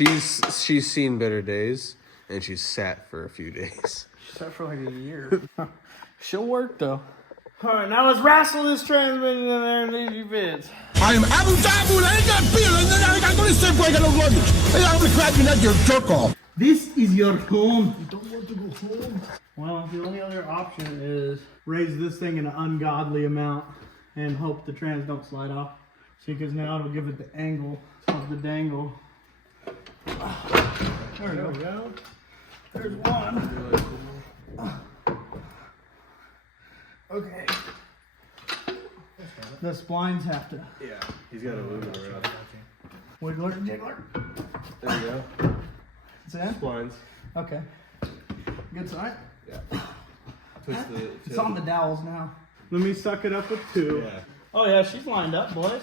She's seen better days, and she's sat for a few days. She sat for like a year. She'll work though. All right, now let's wrestle this transmission in there and leave you bids. I'm Abu Dhabi. I ain't got feeling that I got to step break out of luggage. Hey, I'm gonna grab you that your jerk off. This is your home. You don't want to go home. Well, the only other option is raise this thing an ungodly amount and hope the trans don't slide off. See, because now it'll give it the angle of the dangle. There we go. There's one. Okay. The splines have to Yeah, he's got a move around. wiggler and jiggler. There you go. It's in? Splines. Okay. Good sign. Yeah. Twist the. It's on the dowels now. Let me suck it up with two. Yeah. Oh yeah, she's lined up, boys.